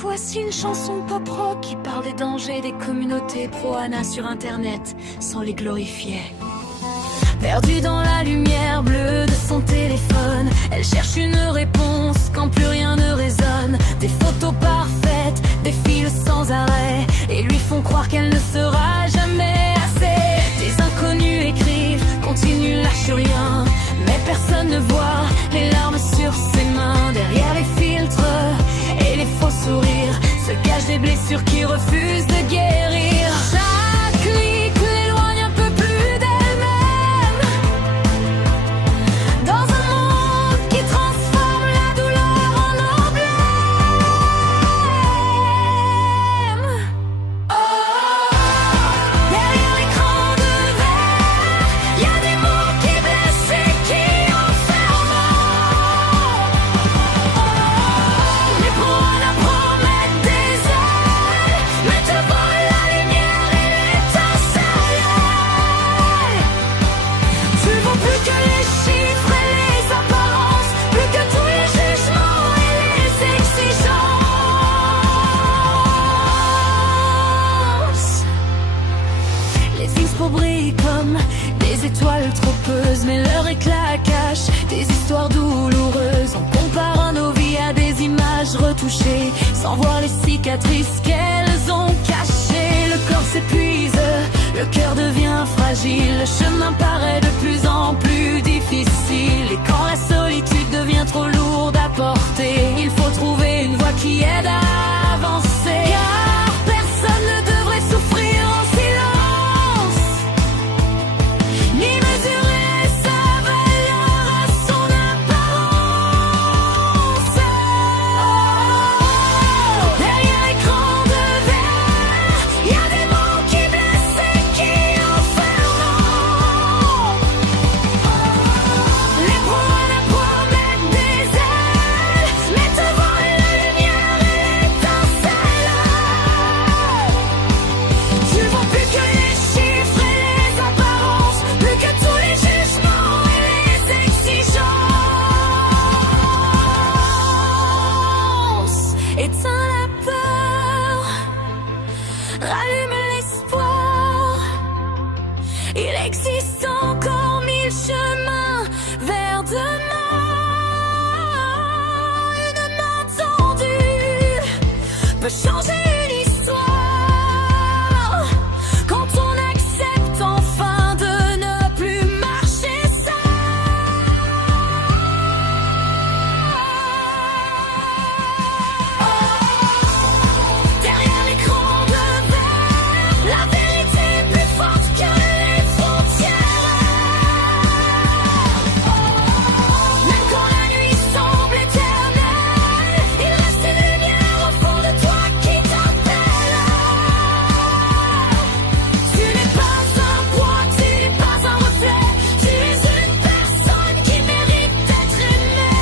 Voici une chanson pop-rock qui parle des dangers des communautés pro-Ana sur internet, sans les glorifier. Perdue dans la lumière bleue de son téléphone, elle cherche une réponse quand plus rien ne résonne. Des photos parfaites défilent sans arrêt et lui font croire qu'elle ne sera jamais assez. Des inconnus écrivent, continuent, lâche rien, mais personne ne voit les larmes sur ses mains. Derrière les filtres et les faux sourires se cachent des blessures qui refusent de guérir. Chaque clic l'éloigne un peu plus d'elle-même, dans un monde qui transforme la douleur en emblème. Oh, derrière l'écran de verre, y a des mots qui blessent et qui enferment. Les pro-Ana promettent des ailes, mais te volent la lumière et l'étincelle. Tu vaux plus que les chiffres et les apparences, plus que tous les jugements et les exigences. Les expos brillent comme des étoiles trompeuses, mais leur éclat cache des histoires douloureuses. En comparant nos vies à des images retouchées, sans voir les cicatrices qu'elles ont cachées. Le corps s'épuise, le cœur devient fragile, le chemin paraît de plus en plus difficile. Et quand la solitude devient trop lourde à porter, il faut trouver une voie qui aide à avancer. Car personne ne devrait souffrir en silence, ni mesurer sa valeur à son apparence. Derrière l'écran de verre, y a des mots qui blessent et qui enferment. Les pro-Ana promettent des ailes, mais te volent la lumière et l'étincelle. Tu vois plus que les chiffres et les apparences, plus que tous les jugements et les exigences. Éteins la peur, rallume l'espoir. Il existe encore 1000 chemins vers demain. Une main tendue peut changer une histoire, quand on accepte enfin de ne plus marcher seul. Derrière l'écran de verre, la vérité est plus forte que les frontières. Même quand la nuit semble éternelle, il reste une lumière au fond de toi qui t'appelle. Tu n'es pas un poids, tu n'es pas un reflet, tu es une personne qui mérite d'être aimée.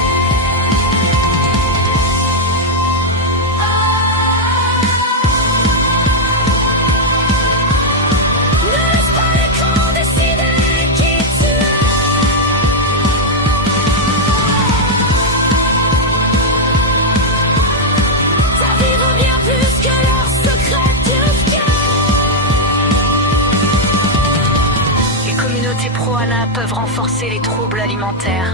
Ne laisse pas l'écran décider qui tu es. Ta vie vaut bien plus que leurs secrets de cœur. Les communautés pro-Ana peuvent renforcer les troubles alimentaires.